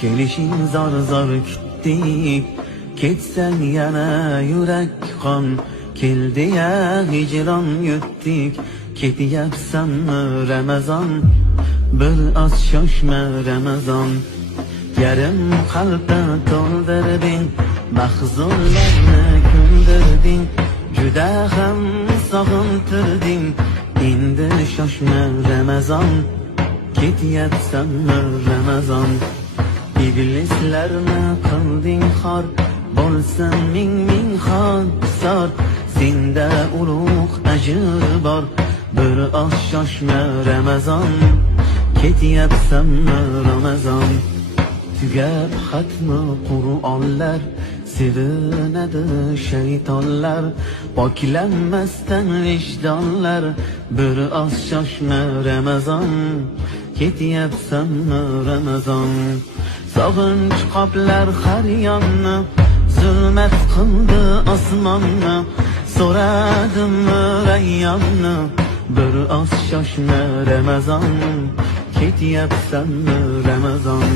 Kelishing zor zor kutdik, ketsan yana yurak qon. Keldi ya hicron yutdik, ketyapsanmi Ramazon? Bir oz shoshma Ramazon. Yarim qalbni to'ldirding, mahzunlarni ko'ndirding, juda ham sog'intirding. Endi shoshma Ramazon, ketyapsanmi Ramazon? Iblislarni qilding xor, bo'lsin ming xor. Senda ulug' ajr bor, bir oz shoshma Ramazon, ketyapsanmi Ramazon? Tugab xatmi Qur'onlar, sevinadi shaytonlar, poklanmasdan vijdonlar. Bir oz shoshma Ramazon, ketyapsanmi Ramazon? Sog'inch qoplar har yonni, zulmat qildi osmonni. So'radim rayyonni, bir oz shoshma Ramazon, ketyapsanmi Ramazon?